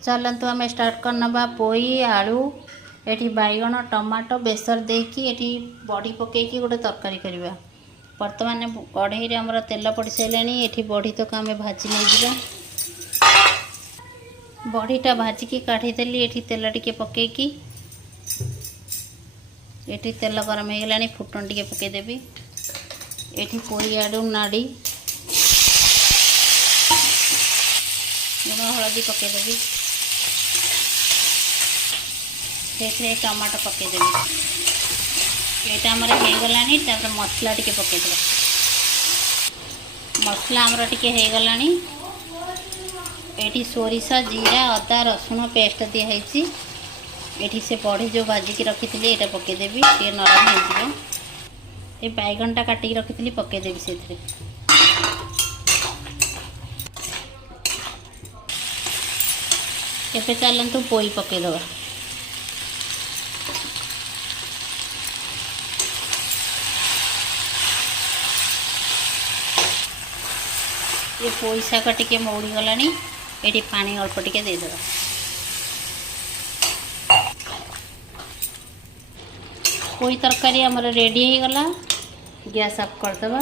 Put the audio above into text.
चलतु आम स्टार्ट करना पोई आलू एठी बैगण टमाटो बेसर देकी एठी बड़ी पकईकी गोटे तरकारी करवा। बर्तमान कढ़ई आमर तेल पड़ सारे एठी बड़ी तक आम भाजी नहीं जा बड़ीटा भाजिकी काढ़ीदेली एठी तेल टिके पकईकी एठी तेल गरम हो गलानी फुटन टिके पकईदेवी एठी पोई आलू नाड़ी लुण हलदी पकईदेवी से टमाटो पकईदेवी यहाँ आमर हो गलानी तापर मसला टिके पकईदेव मसला आमर टिके हो गलानी एठी सोरिषा जीरा अदा रसुण पेस्ट दिखाई एठी से बड़ी जो भाजिकी रखी थी ये पकईदेवी टे नरम हो ये बैगनटा काटिकी रखी थी पकईदेवी से एबे चलतु पोई पकईदवा ये पोई शाग टिके मौड़ी गलानी ये पानी अल्प टिके देदेवा पोई तरकारी आमर रेडी हो गला गैस ऑफ करदबा।